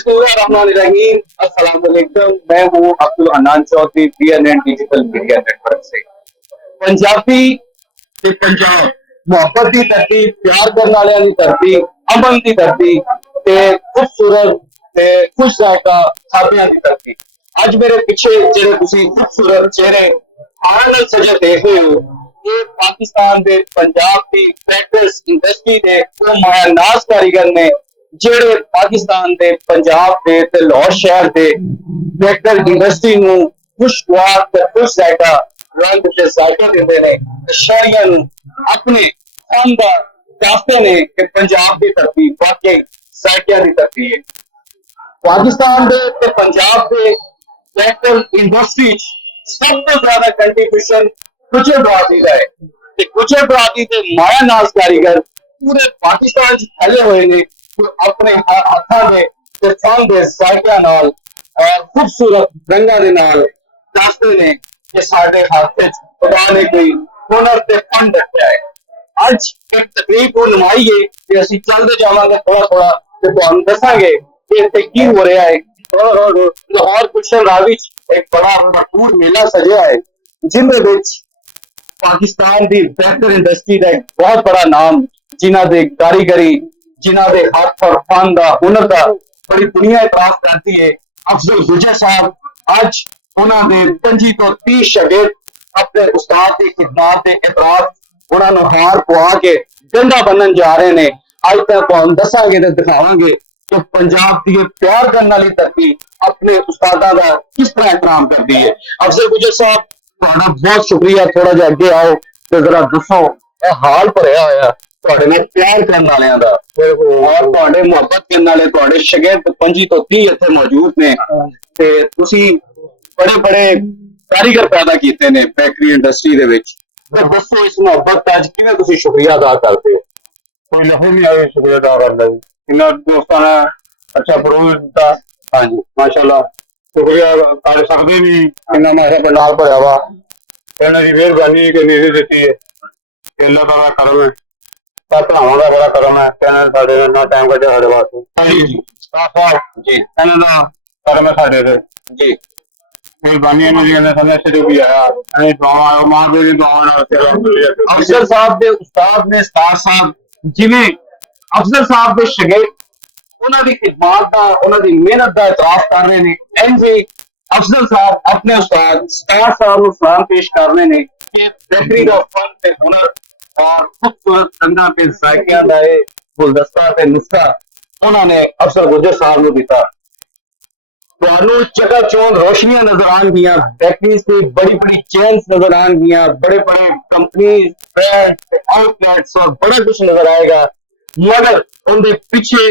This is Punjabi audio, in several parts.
बिस्मिल्लाहिर्रहमानिर्रहीम। अस्सलाम वालेकुम। मैं हूँ Abdul Hannan Chaudhary BNN digital media network से। पंजाबी ते पंजाब मोहब्बत की धरती, प्यार करने वालों की धरती, अमन की धरती ते खूबसूरत ते खुश जायका खाबियां की धरती। आज मेरे पीछे जेरे तुसी खूबसूरत चेहरे आनंद सजे देख रहे हो, ये पाकिस्तान दे पंजाब की प्रैक्टिस इंडस्ट्री दे वो मायानाज कारीगर ने ਜਿਹੜੇ ਪਾਕਿਸਤਾਨ ਦੇ ਪੰਜਾਬ ਦੇ ਤੇ ਲਾਹੌਰ ਸ਼ਹਿਰ ਦੇ ਟਰੈਕਟਰ ਇੰਡਸਟਰੀ ਨੂੰ ਖੁਸ਼ਗਵਾਰ ਤੇ ਖੁਸ਼ ਜਾਇਕਾ ਰੰਗ ਤੇ ਜ਼ਾਇਕਾ ਦਿੰਦੇ ਨੇ ਤੇ ਸ਼ਹਿਰੀਆਂ ਨੂੰ ਆਪਣੇ ਫਨ ਦਾ ਦੱਸਦੇ ਨੇ ਕਿ ਪੰਜਾਬ ਦੀ ਧਰਤੀ ਵਾਕਈ ਜ਼ਾਇਕਿਆਂ ਦੀ ਧਰਤੀ ਹੈ। ਪਾਕਿਸਤਾਨ ਦੇ ਤੇ ਪੰਜਾਬ ਦੇ ਟਰੈਕਟਰ ਇੰਡਸਟਰੀ ਸਭ ਤੋਂ ਜ਼ਿਆਦਾ ਕੰਟਰੀਬਿਊਸ਼ਨ ਗੁੱਜਰ ਬਰਾਦਰੀ ਦਾ ਹੈ ਤੇ ਗੁੱਜਰ ਬਰਾਦਰੀ ਦੇ ਮਾਇਆ ਨਾਜ਼ ਕਾਰੀਗਰ ਪੂਰੇ ਪਾਕਿਸਤਾਨ 'ਚ ਫੈਲੇ ਹੋਏ ਨੇ। अपने हाथों के फन के जायकिया नाल खूबसूरत रंगा दे नाल दसते ने कि साडे हाथ खुदा ने कोई हुनर ते फन रखा है। अज एक तकरीब को नुमाई है कि असीं चलते जावांगे थोड़ा थोड़ा ते तुहानूं दसांगे कि इत्थे की हो रहा है। लाहौर गुलशन राह विच एक बड़ा भरपूर मेला सजिया है जिंदे विच पाकिस्तान की बेहतर इंडस्ट्री का एक बहुत बड़ा नाम जिन्हां दे कारीगरी जिन्हों के हाथ और फन का हुनर का बड़ी दुनिया इतराफ करती है। अफजल गुजर साहब अज उन्होंने 25 तो 30 शागिर्द अपने उस्ताद की खिदमत के इतराफ उन्होंने हार पवा के डंडा बनन जा रहे हैं। अज तक हम दसांगे तो दिखावांगे कि पंजाब की प्यार करने वाली धरती अपने उस्तादा का किस तरह एहतराम करती है। अफजल गुजर साहब तुहाडा बहुत शुक्रिया। थोड़ा जिहा अगे आओ तो जरा दसो हाल भरिया होया ਤੁਹਾਡੇ ਨਾਲ ਪਿਆਰ ਕਰਨ ਵਾਲਿਆਂ ਦਾ ਔਰ ਤੁਹਾਡੇ ਮੁਹੱਬਤ ਕਰਨ ਵਾਲੇ ਤੁਹਾਡੇ ਸ਼ਾਗਿਰਦ 25 ਤੋਂ 30 ਇੱਥੇ ਮੌਜੂਦ ਨੇ ਤੇ ਤੁਸੀਂ ਬੜੇ ਬੜੇ ਕਾਰੀਗਰ ਪੈਦਾ ਕੀਤੇ ਨੇ ਫੈਕਟਰੀ ਇੰਡਸਟਰੀ ਦੇ ਵਿੱਚ। ਤੇ ਦੱਸੋ ਇਸ ਮੁਹੱਬਤ ਦਾ ਅੱਜ ਕਿਵੇਂ ਤੁਸੀਂ ਸ਼ੁਕਰੀਆ ਅਦਾ ਕਰਦੇ ਹੋ। ਕੋਈ ਲਫ਼ਜ਼ ਨਹੀਂ ਆਏ ਸ਼ੁਕਰੀਆ ਅਦਾ ਕਰਦਾ ਜੀ। ਇਹਨਾਂ ਦੋਸਤਾਂ ਨੇ ਅੱਛਾ ਪ੍ਰੋਗਰਾਮ ਦਿੱਤਾ। ਹਾਂਜੀ ਮਾਸ਼ਾਅੱਲਾ ਸ਼ੁਕਰੀਆ ਕਰ ਸਕਦੇ ਨਹੀਂ। ਇੰਨਾ ਮਾਸ਼ਾ ਪੰਡਾਲ ਭਰਿਆ ਵਾ ਇਹਨਾਂ ਦੀ ਮਿਹਰਬਾਨੀ ਕਿ ਨੀਂਦ ਦਿੱਤੀ ਹੈ। ਅੱਲਾਹ ਤਾਲਾ ਕਰਮ ਹੈ ਭਰਾਵਾਂ ਦਾ ਬੜਾ ਕਰਮ ਹੈ ਕਹਿੰਦੇ ਸਾਡੇ ਨਾਲ ਟਾਈਮ ਕੱਢਿਆ ਸਾਡੇ ਵਾਸਤੇ। ਹਾਂਜੀ ਸਾਹਿਬ ਜੀ ਇਹਨਾਂ ਦਾ ਕਰਮ ਹੈ ਸਾਡੇ ਤੇ ਜੀ ਮਿਹਰਬਾਨੀ ਇਹਨਾਂ ਦੀ ਕਹਿੰਦੇ ਸਮੇਂ ਸੇ ਜੋ ਵੀ ਆਇਆ ਅਸੀਂ ਦੁਆਵਾਂ ਮਾਂ ਦੀ ਦੁਆਵਾਂ ਨਾਲ ਅਫਜ਼ਲ ਸਾਹਿਬ ਦੇ ਉਸਤਾਦ ਨੇ ਸਤਾਰ ਸਾਹਿਬ ਜਿਵੇਂ ਅਫਜ਼ਲ ਸਾਹਿਬ ਦੇ ਸ਼ਾਗਿਰਦ ਉਹਨਾਂ ਦੀ ਖਿਦਮਤ ਦਾ ਉਹਨਾਂ ਦੀ ਮਿਹਨਤ ਦਾ ਇਤਰਾਫ ਕਰ ਰਹੇ ਨੇ ਇੰਝ ਅਫਜ਼ਲ ਸਾਹਿਬ ਆਪਣੇ ਉਸਤਾਦ ਸਤਾਰ ਸਾਹਿਬ ਨੂੰ ਸਲਾਮ ਪੇਸ਼ ਕਰ ਰਹੇ ਨੇ ਕਿ ਫੈਕਟਰੀ ਦਾ ਫਨ ਤੇ ਹੁਨਰ और खूबसूरत रंगा के जायकिया का गुलदस्ता ते नुस्खा उन्होंने अफजल गुजर साहब को दिता। जगह चौंध रोशनियां नजर आनगियां, फैक्ट्रीज की बड़ी बड़ी चेन्स नजर आनगियां, बड़े बड़े कंपनीज ब्रांड आउटलेट्स और बड़ा कुछ नजर आएगा मगर उनके पीछे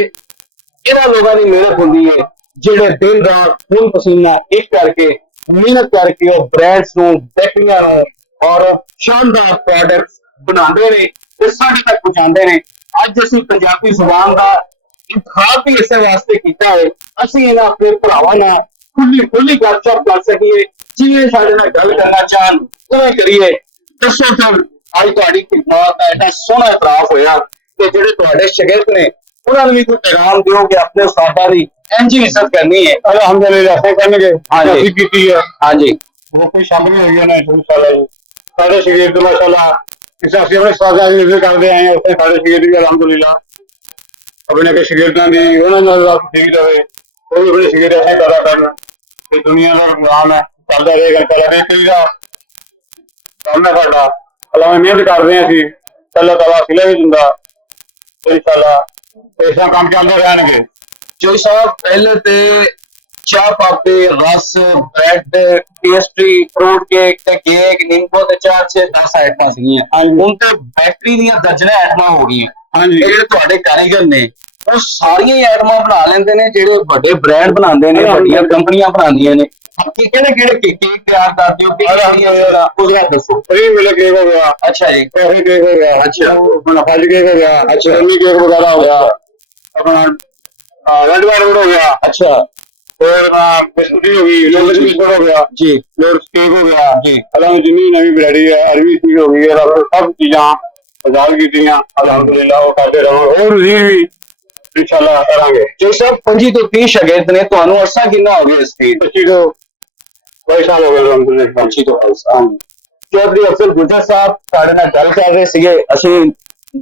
इन्हां लोगों की मेहनत होंदी है जेड़े दिन रात खून पसीना एक करके मेहनत करके और ब्रांड्स नूं फैक्ट्रियां नूं और शानदार प्रोडक्ट्स बनाते ने साढ़े तक पहुंचाते हैं। अज असीं पंजाबी जुबान का इंतखाब भी इस वास्ते किया है असीं इन्हां अपने भरावां नाल खुली खुली गपशप कर सकीए जिवें साडे नाल गल करना चाहन उवें करिए। दसो फिर अज तुहाडी खिदमत दा एडा सोहना इतराफ होया कि जिहड़े तुहाडे शागिर्द ने उन्हां नूं भी कोई पैगाम दिओ कि अपने उस्तादां दी इंज इज्जत करनी है। अल्हम्दुलिल्लाह ऐसे करनगे हां कीती है। हां जी वो कोई शक नहीं होगी ना इंशाअल्लाह सारे शागिर्द माशाअल्लाह इस असं अपने स्वादा करते आए हैं उसने सारे शागिर्द भी अलहमदुलिल्लाह अपने के शागिर्दों की उन्होंने ठीक रहे वो भी अपने शागिर्द ऐसे करा करन दुनिया का नाम है चलता रहेगा चला बेहतरी का काम है साडा अल्लाह मेहनत करते हैं असीं अल्लाह ताला सिला भी दिंदा इंशाअल्लाह ऐसा काम चलते रहणगे। चोई साहब पहले ते चाह पापे रस ब्रेड पेस्ट्री फ्रूट केक नींबू ते 4 से 10 आइटमां सीगियां हुण ते बैटरी दीयां दर्जनां आइटमां हो गईयां। हां जी जेहड़े तुहाडे कारीगर ने ਉਹ ਸਾਰੀਆਂ ਆਈਟਮਾਂ ਬਣਾ ਲੈਂਦੇ ਨੇ ਜਿਹੜੇ ਵੱਡੇ ਬ੍ਰਾਂਡ ਬਣਾਉਂਦੇ ਨੇ ਵੱਡੀਆਂ ਕੰਪਨੀਆਂ ਬਣਾਉਂਦੀਆਂ ਨੇ। ਕਿਹੜੇ ਕਿਹੜੇ ਕੇਕ ਤਿਆਰ ਕਰਦੇ ਹੋ ਕਿਹੜੀਆਂ ਉਹਦਾ ਦੱਸੋ। फ्री मिले केक हो गया अच्छा जी कैफे केक हो गया अच्छा फज केक हो गया अच्छा केक वगैरह हो गया अपना रेड वेलवेट हो गया अच्छा और बिस्कुट हो गई लोटस बिस्कुट हो गया जी लोटस केक हो गया जी अलग जितनी नवी वैरायटी है अरबी चीज हो गई सब चीजा बाजार की अल्हम्दुलिल्लाह वो करते रहो और भी इंशाल्लाह करांगे। जो साहब 25 ਤੋਂ 30 शागिर्द ने ਤੁਹਾਨੂੰ अरसा कितना हो गया इस चीज 25 तो 22 साल हो गए अलहमदुलिल्लाह। 25 ਤੋਂ 22 साल। चौधरी अफजल गुज्जर साहब ਸਾਡੇ ਨਾਲ ਗੱਲ ਕਰ ਰਹੇ ਸੀਗੇ। ਅਸੀਂ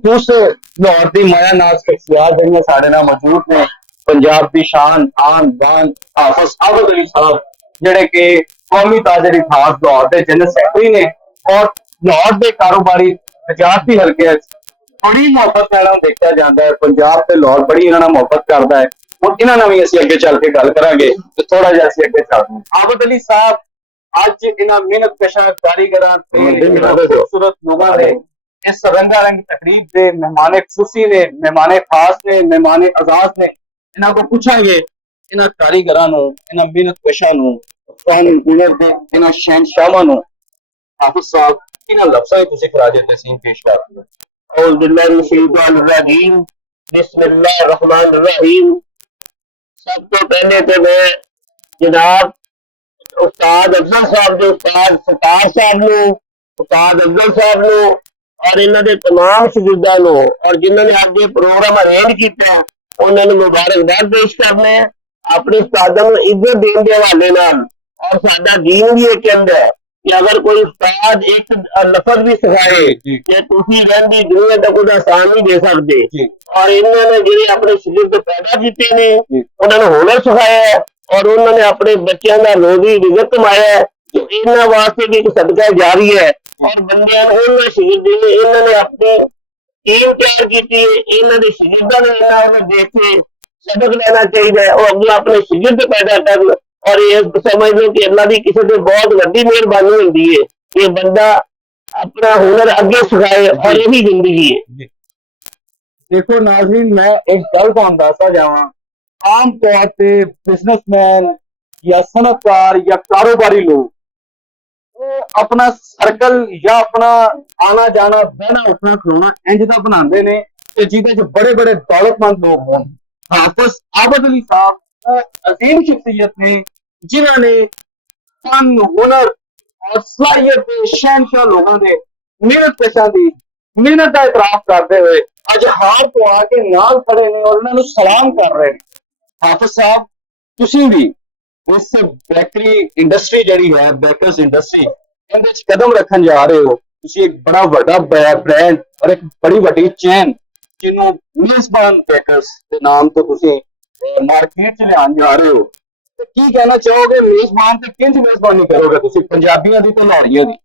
ਦੂਸਰੇ ਲਾਹੌਰ ਦੀ ਮਾਇਆ ਨਾਜ਼ ਸ਼ਖਸੀਅਤ ਜਿਹੜੀਆਂ ਸਾਡੇ ਨਾਲ ਮੌਜੂਦ ਨੇ, ਪੰਜਾਬ ਦੀ ਸ਼ਾਨ ਆਨ ਬਾਨ ਹਾਫਿਜ਼ ਆਬਦ ਅਲੀ ਸਾਹਿਬ ਜਿਹੜੇ ਕਿ ਕੌਮੀ ਤਾਜਰ ਇਤਿਹਾਸ ਲਾਹੌਰ ਦੇ ਜਨਰਲ ਸੈਕਟਰੀ ਨੇ ਔਰ ਲਾਹੌਰ ਦੇ ਕਾਰੋਬਾਰੀ ਤਜਾਰਤੀ ਹਲਕੇ ਬੜੀ ਮੁਹੱਬਤ ਨਾਲ ਦੇਖਿਆ ਜਾਂਦਾ ਹੈ। ਪੰਜਾਬ ਤੇ ਲਾਹੌਰ ਬੜੀ ਇਹਨਾਂ ਨਾਲ ਮੁਹੱਬਤ ਕਰਦਾ ਹੈ। ਹੁਣ ਇਹਨਾਂ ਨਾਲ ਵੀ ਅਸੀਂ ਅੱਗੇ ਚੱਲ ਕੇ ਗੱਲ ਕਰਾਂਗੇ ਤੇ ਥੋੜਾ ਜਿਹਾ ਅਸੀਂ ਅੱਗੇ ਚੱਲਦੇ ਹਾਂ। ਆਬਦ ਅਲੀ ਸਾਹਿਬ ਅੱਜ ਇਹਨਾਂ ਮਿਹਨਤ ਕਸ਼ਾਂ ਕਾਰੀਗਰਾਂ ਤੇ ਖੂਬਸੂਰਤ ਲੋਕਾਂ ਨੇ ਇਸ ਰੰਗਾਰੰਗ ਤਕਰੀਬ ਦੇ ਮਹਿਮਾਨੇ ਖੁਸ਼ੀ ਨੇ, ਮਹਿਮਾਨੇ ਖਾਸ ਨੇ, ਮਹਿਮਾਨੇ ਆਜ਼ਾਦ ਨੇ। ਇਹਨਾਂ ਕੋਲ ਪੁੱਛਾਂਗੇ ਇਹਨਾਂ ਕਾਰੀਗਰਾਂ ਨੂੰ, ਇਹਨਾਂ ਮਿਹਨਤ ਕਸ਼ਾਂ ਨੂੰ, ਫਨ ਹੁਨਰ ਦੇ ਇਹਨਾਂ ਸ਼ਹਿਨਸ਼ਾਹਾਂ ਨੂੰ ਹਾਫਿਜ਼ ਸਾਹਿਬ ਇਹਨਾਂ ਲਫ਼ਜ਼ਾਂ ਵਿੱਚ ਤੁਸੀਂ ਖਰਾਜ ਤਹਿਸੀਨ ਪੇਸ਼ ਕਰਦੇ ਹੋ। أعوذ بالله من الشيطان الرجيم بسم الله الرحمن الرحیم। سب تو پہلے تو میں جناب استاد افضل صاحب دے استاد ستار صاحب نو، استاد افضل صاحب نو اور انہاں دے تمام شاگرداں نو اور جنہاں نے اج یہ پروگرام ارینج کیتا ہے انہاں نوں مبارکباد پیش کرنے اپنے استاداں نوں عزت دین دے حوالے نال۔ اور ساڈا دین بھی یہ کہندا ہے کہ اگر کوئی استاد ایک لفظ بھی سکھائے کہ تسی رہندی دنیا دا کوئی آسان نہیں دے سکتے، اور انہوں نے جڑے اپنے شاگرد پیدا کیتے نے انہوں نے ہنر سکھایا ہے اور انہوں نے اپنے بچیاں دا روزی رزق کمایا ہے، تو انہاں واسطے بھی ایک صدقہ جاری ہے۔ اور بندیاں انہاں شاگرد نے انہوں نے اپنی ٹیم تیار کیتی ہے، انہاں دے شاگرداں نے انہاں نوں دیکھ کے سبق لینا چاہیے اور اگلا اپنے شاگرد پیدا کرنا۔ اور یہ سمجھ لو کہ اللہ کی کسی سے بہت بڑی مہربانی ہوتی ہے کہ بندہ اپنا ہنر اگے سکھائے اور یہی زندگی ہے۔ دیکھو ناظرین، میں ایک گل کو اندازہ جاواں، عام طور پہ بزنس مین یا صنعت کار یا کاروباری لوگ وہ اپنا سرکل یا اپنا آنا جانا بہنا اٹھنا کھلونا انج دا بناندے نے کہ جہدے چ بڑے بڑے دولت مند لوگ ہون۔ حافظ عابد علی صاحب وہ عظیم شخصیت نے جنہوں نے فن ہنر اور صلاحیت کے شہنشاہ لوگوں نے محنت کشاں دی محنت کا اعتراف کرتے ہوئے اج ہار تو آ کے نال کھڑے نے اور انہوں نے سلام کر رہے ہیں۔ حافظ صاحب تسی بھی اس بیکری انڈسٹری جڑی ہے، بیکرز انڈسٹری اندر قدم رکھن جا رہے ہو، تسی ایک بڑا وڈا برانڈ اور ایک بڑی وڈی چین جنوں میزبان بیکرز کے نام تو تسی مارکیٹ چ لے جا رہے ہو، کی کہنا چاہو گے میزبان تے کنج میزبانی کرو گے تسی پنجابیاں دی تے لاہوریاں دی؟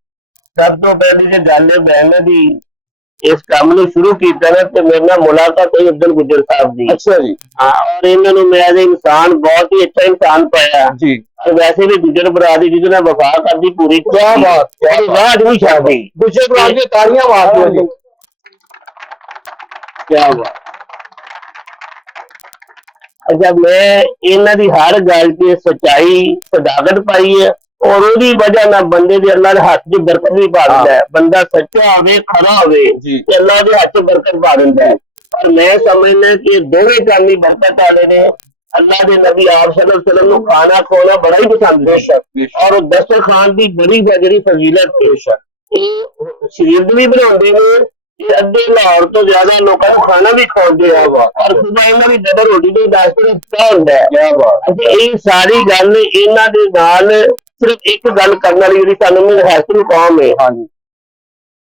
سب تو پہلی جو گل ہے بہن دی اس کام نو شروع کیتا نا تے میرے نال ملاقات ہوئی افضل گجر صاحب دی۔ اچھا جی، ہاں، اور انہوں نے میں ایز اے انسان بہت ہی اچھا انسان پایا جی، اور ویسے بھی گجر برادری جس نے وفا کر دی پوری، کیا بات، کیا بات، راج نہیں چھاڑی۔ گجر برادری کی تالیاں مار دو جی، کیا بات۔ اچھا، میں انہاں دی ہر گل تے سچائی صداقت پائی ہے اور وہی وجہ نہ بندے دے اللہ دے ہاتھ چ برکت بھی پا دیندا ہے۔ بندہ سچا ہوے کھڑا ہوے تے اللہ دے ہاتھ چ برکت پا دیندا ہے۔ اور میں سمجھنا کہ دوویں کام دی برکت والے نے اللہ دے نبی آپ صلی اللہ علیہ وسلم نو کھانا کھونا بڑا ہی پسند ہے اور دسترخوان دی بڑی بڑی فضیلت ہے۔ شریعت بھی بناؤندے نے کہ ادھے لاہور تو زیادہ لوگوں کو کھانا بھی کھواندے ہیں اور صبح انہاں دی ڈبل روٹی تو ناشتے وچ کیا ہوندا ہے۔ کیا بات، اچھا، یہ ساری گل انہاں دے نال صرف ایک گل کرنے والی جڑی سانوں حاصل قوم ہے، ہاں جی،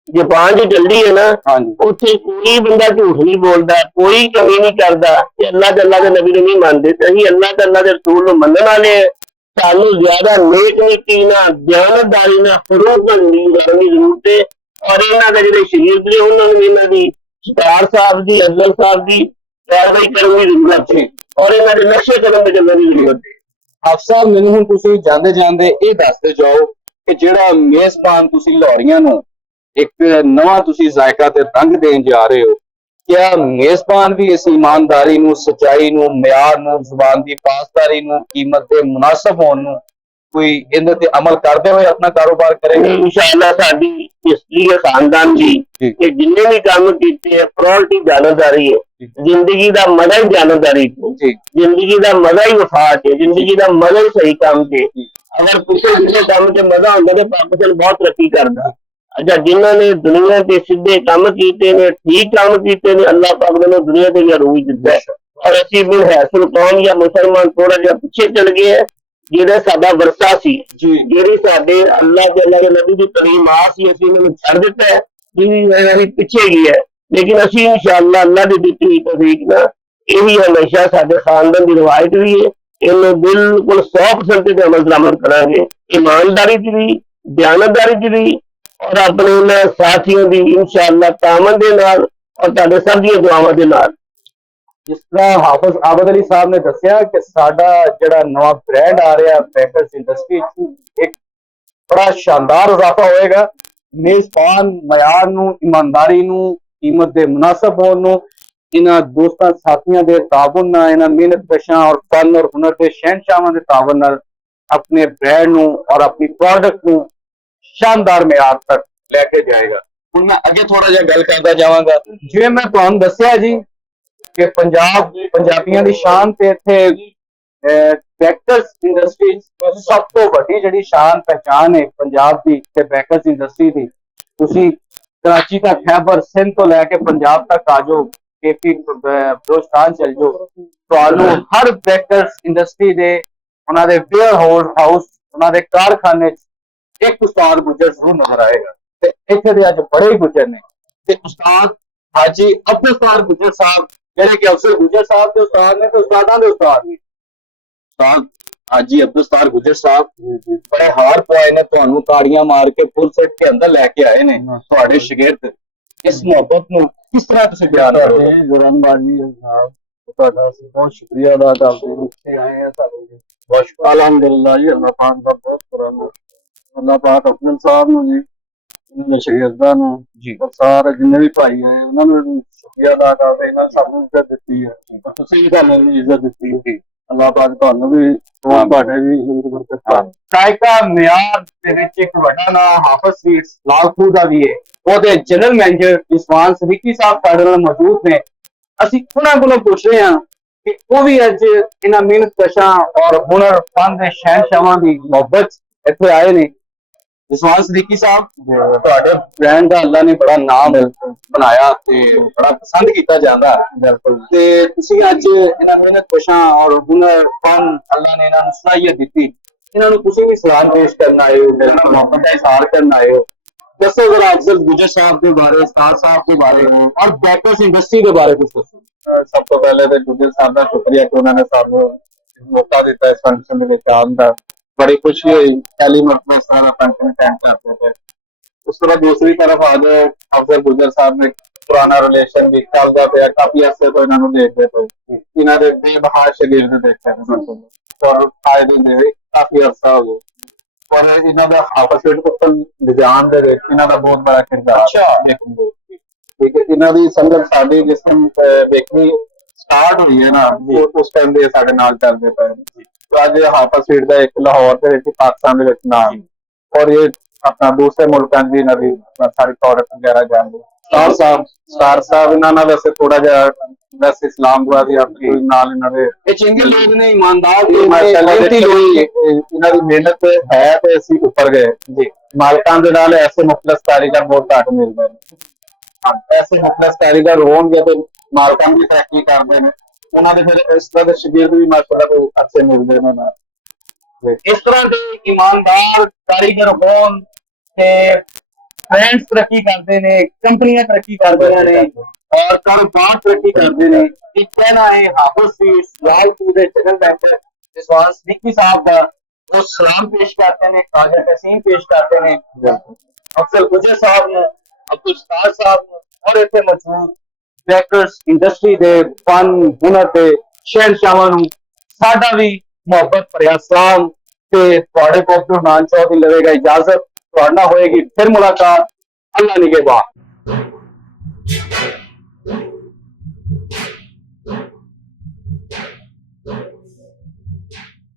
جاپان جو چلدی ہے نا، ہاں جی، اتنے کوئی بندہ جھوٹ نہیں بولتا، کوئی کمی نہیں کرتا کہ اللہ کے نبی نو نہیں مانتے۔ اسی اللہ کے رسول نو منن والے ہیں۔ سانوں زیادہ نیک نیکی نہ دیانتداری نہ فروغ کرنے کی ضرورت ہے۔ اور انہاں دے جڑے شریعت نے انہاں نوں انہاں دی ستار صاحب دی افضل صاحب دی پیروی کرنے کی ضرورت ہے اور انہاں دے نقشے قدم تے چلنے کی ضرورت ہے۔ حافظ صاحب مینوں ہن تسی جاندے جاندے یہ دسدے جاؤ کہ جڑا میزبان تسی لاہوریاں نوں ایک نواں تسی ذائقہ تے رنگ دین جا رہے ہو، کیا میزبان بھی اس ایمانداری نو، سچائی نو، معیار نو، زبان دی پاسداری نو، قیمت دے مناسب ہون نو کوئی اندر تے عمل کرتے ہوئے اپنا کاروبار کرے گا؟ انشاءاللہ ساری ہسٹری ہے خاندان دی کہ جننے بھی کام کیتے ہیں پرورٹی جانتداری ہے، زندگی دا مزہ ہی جانتداری ہے، زندگی دا مزہ ہی وفات ہے، زندگی دا مزہ ہی صحیح کام سے۔ اگر کسی دوسرے کام سے مزہ ہوتا تو پاکستان بہت ترقی کرتا۔ اچھا، جنہوں نے دنیا کے سیدھے کام کیتے نے، ٹھیک کام کیتے نے، اللہ پاک نے دنیا کے لیے روح دیتا ہے۔ ਔਰ ਅਸੀਂ ਮੁਨਹਸਰ ਕੌਮ ਜਾਂ ਮੁਸਲਮਾਨ ਥੋੜਾ ਜਿਹਾ ਪਿੱਛੇ ਚਲ ਗਏ ਹੈ। ਜਿਹੜਾ ਸਾਡਾ ਵਰਸਾ ਸੀ, ਜਿਹੜੀ ਸਾਡੇ ਅੱਲਾਹ ਤੇ ਅੱਲਾਹ ਦੇ ਨਬੀ ਦੀ ਤਲੀਮਾਤ ਸੀ, ਅਸੀਂ ਇਹਨਾਂ ਨੂੰ ਛੱਡ ਦਿੱਤਾ ਹੈ, ਇਹਨਾਂ ਦੀ ਪਿੱਛੇ ਗਈ ਹੈ। ਲੇਕਿਨ ਅਸੀਂ ਇਨਸ਼ਾਅੱਲਾ ਅੱਲਾਹ ਦੀ ਦਿੱਤੀ ਹੋਈ ਤੌਫੀਕ ਨਾਲ ਇਹੀ ਹਮੇਸ਼ਾ ਸਾਡੇ ਖਾਨਦਾਨ ਦੀ ਰਵਾਇਤ ਵੀ ਹੈ, ਇਹਨੂੰ ਬਿਲਕੁਲ 100% ਤੇ ਅਮਲ ਦਰਾਮਦ ਕਰਾਂਗੇ, ईमानदारी च भी, दयानतदारी च भी और अपने उन्हें साथियों की इंशाअल्लाह तामन दे नाल और तुहाडे सब दी दुआवां दे नाल। जिस तरह हाफिज आबद अली साहब ने दसिया कि साडा जिहड़ा नवा ब्रांड आ रहा बैकर्स इंडस्ट्री एक बड़ा शानदार इजाफा होएगा। मेजबान मयार नूं, ईमानदारी नूं, कीमत दे मुनासिब होण नूं, इन्हां दोस्तां साथियां दे ताबन नाल, इन्हां मेहनत कशां और फन और हुनर दे शहनशाहां दे ताबन नाल अपने ब्रांड नूं और अपनी प्रोडक्ट नूं शानदार मयार तक लेके जाएगा। हुण मैं अगे थोड़ा जिहा गल करदा जावांगा। जिवें मैं तुहानूं दस्सिया जी कि पंजाबियां दी शान ते इत्थे बैकर्स इंडस्ट्री सब तो वड्डी जिहड़ी शान पहचान है पंजाब दी ते बैकर्स इंडस्ट्री दी। तुसीं कराची तक खैबर सिंध तो लैके पंजाब तक आ जाओ, केपी बलोचिस्तान चल जाओ, तुहानूं हर बैकर्स इंडस्ट्री दे उन्हां दे वेयर हाउस उन्हां दे कारखाने एक उस्ताद गुज्जर जरूर नजर आएगा। ते इत्थे दे अज बड़े ही गुज्जर ने ते उस्ताद हाजी अफजल गुज्जर साहब जेहड़े कि अफजल गुज्जर साहब के उस्ताद ने ते उस्तादां दे उस्ताद ने। उस्ताद हाजी अफजल गुज्जर साहब बड़े हार पवाए ने, तुहानूं ताड़ियां मार के फुल सेट के अंदर लैके आए ने। तुहाडे शागिर्द इस मोहब्बत नूं किस तरह तुसीं बयान करोगे? गुरनबाजी साहब ਤੁਹਾਡਾ ਅਸੀਂ ਬਹੁਤ ਸ਼ੁਕਰੀਆ ਅਦਾ ਕਰਦੇ ਹਾਂ। ਇੱਥੇ ਆਏ ਆ ਸਾਡੇ ਬਹੁਤ ਅਲਹਮਦੁਲਿल्लाह ਜੀ, ਅੱਲਾਹ ਪਾਕ ਦਾ ਬਹੁਤ ਸ਼ੁਕਰਾਨਾ। ਅੱਲਾਹ ਪਾਕ ਅਫਜ਼ਲ ਸਾਹਿਬ ਨੂੰ ਜੀ, ਉਹਨਾਂ ਦੇ ਸ਼ਾਗਿਰਦਾਂ ਨੂੰ ਜੀ, ਸਾਰੇ ਜਿੰਨੇ ਵੀ ਭਾਈ ਆਏ ਉਹਨਾਂ ਨੂੰ ਵੀ ਸ਼ੁਕਰੀਆ ਅਦਾ ਕਰਦੇ। ਇਹਨਾਂ ਨੇ ਸਭ ਨੂੰ ਇੱਜ਼ਤ ਦਿੱਤੀ ਹੈ, ਤੁਸੀਂ ਵੀ ਤੁਹਾਨੂੰ ਵੀ ਇੱਜ਼ਤ ਦਿੱਤੀ ਹੈ। ਅੱਲਾਹ ਪਾਕ ਤੁਹਾਨੂੰ ਵੀ ਤੁਹਾਡੇ ਵੀ ਜ਼ਿੰਦਗੀ ਬਰਕਤ ਪਾਵੇ। ਕਾਇਕਾ ਮਿਆਰ ਦੇ ਵਿੱਚ ਇੱਕ ਵੱਡਾ ਨਾਮ ਹਾਫਿਜ਼ ਸਵੀਟਸ ਲਾਲਪੁਰ ਦਾ ਵੀ ਹੈ। ਉਹਦੇ ਜਨਰਲ ਮੈਨੇਜਰ ਇਸਮਾਨ ਸਦੀਕੀ ਸਾਹਿਬ ਸਾਡੇ ਨਾਲ ਮੌਜੂਦ ਨੇ। ਅਸੀਂ ਉਹਨਾਂ ਕੋਲੋਂ ਪੁੱਛ ਰਹੇ ਹਾਂ ਕਿ ਉਹ ਵੀ ਅੱਜ ਇਹਨਾਂ ਮਿਹਨਤ ਕਸ਼ਾਂ ਔਰ ਹੁਨਰ ਫਨ ਦੇ ਸ਼ਹਿਨਸ਼ਾਹਾਂ ਦੀ ਮੁਹੱਬਤ ਇੱਥੇ ਆਏ ਨੇ। ਇਸਮਾਨ ਸਦੀਕੀ ਸਾਹਿਬ, ਤੁਹਾਡੇ ਬ੍ਰਾਂਡ ਦਾ ਅੱਲਾ ਨੇ ਬੜਾ ਨਾਮ ਬਣਾਇਆ ਤੇ ਬੜਾ ਪਸੰਦ ਕੀਤਾ ਜਾਂਦਾ। ਬਿਲਕੁਲ। ਤੇ ਤੁਸੀਂ ਅੱਜ ਇਹਨਾਂ ਮਿਹਨਤ ਕਸ਼ਾਂ ਔਰ ਹੁਨਰ ਫਨ ਅੱਲਾ ਨੇ ਇਹਨਾਂ ਨੂੰ ਸਲਾਹੀਅਤ ਦਿੱਤੀ, ਇਹਨਾਂ ਨੂੰ ਤੁਸੀਂ ਵੀ ਸਲਾਮ ਪੇਸ਼ ਕਰਨ ਆਏ ਹੋ, ਇਹਨਾਂ ਨਾਲ ਮੁਹੱਬਤ ਦਾ ਇਜ਼ਹਾਰ ਕਰਨ ਆਏ ਹੋ। दसो जरा अफजल गुज्जर साहब के बारे, उस्ताद साहब के बारे और बैकर्स इंडस्ट्री के बारे कुछ दसो। सब तो पहले तो गुज्जर साहब का शुक्रिया कि उन्होंने सानू मौका दिता इस फंक्शन में आने का। बड़ी खुशी हुई, पहली मरतबा इस तरह का फंक्शन अटेंड करते थे। उस तरह दूसरी तरफ आ जाए, अफजल गुज्जर साहब ने पुराना रिलेशन भी चलता पे, काफी अर्से तो इन्होंने देखते थे, इन्होंने बेबहा शागिर्द देखे और फायदे दे काफी अर्सा हो गया। और इन्हों का हाफिज को निजाम दे इन्हों का बहुत बड़ा किरदार देखने। ठीक है, इन्हों की संगत साडी जिस टाइम देखनी स्टार्ट हुई है ना, उस टाइम दे साडे नाल चलदे पे। तो अज हाफिज सीट का एक लाहौर के पाकिस्तान के नाम और ये अपना दूसरे मुल्कों की इन्हों की सारी प्रोडक्ट वगैरह जानते। स्टार साहब इन्होंने वैसे थोड़ा जिहा वैसे इस्लाम दुआ दी आपकी नाल इन्होंने ये चंगे लोग ने, ईमानदार माशाल्लाह इन्हों की मेहनत है ते असीं ऊपर गए जी। मालकां दे नाल ऐसे मुखलस कारीगर बहुत घट मिलते हैं। ऐसे मुखलस कारीगर होणगे तो मालकां भी तरक्की करते हैं, उन्होंने फिर इस तरह के शागिर्द भी माशाल्लाह को अच्छे मिलते हैं। इस तरह के ईमानदार कारीगर होण ते ब्रांड्स तरक्की करते हैं, कंपनियां तरक्की करते हैं और कारोबार तरक्की करते हैं। एक कहना है हाफिज स्वीट्स लालपुर के जनरल मैनेजर इस्मान सदीकी साहब का, वो सलाम पेश करते हैं, ताजा तहसीन पेश करते हैं अफजल गुज्जर साहब ने, अब्दुल उस्ताद साहब ने और इतने मौजूद बैकर्स इंडस्ट्री के फन हुनर के शहनशाहां नूं साडा भी मुहब्बत भरिया सलाम ते तुहाडे कोल अब्दुल चौधरी लवेगा इजाजत। तुहाडे नाल होएगी फिर मुलाकात। अल्लाह निगहबान।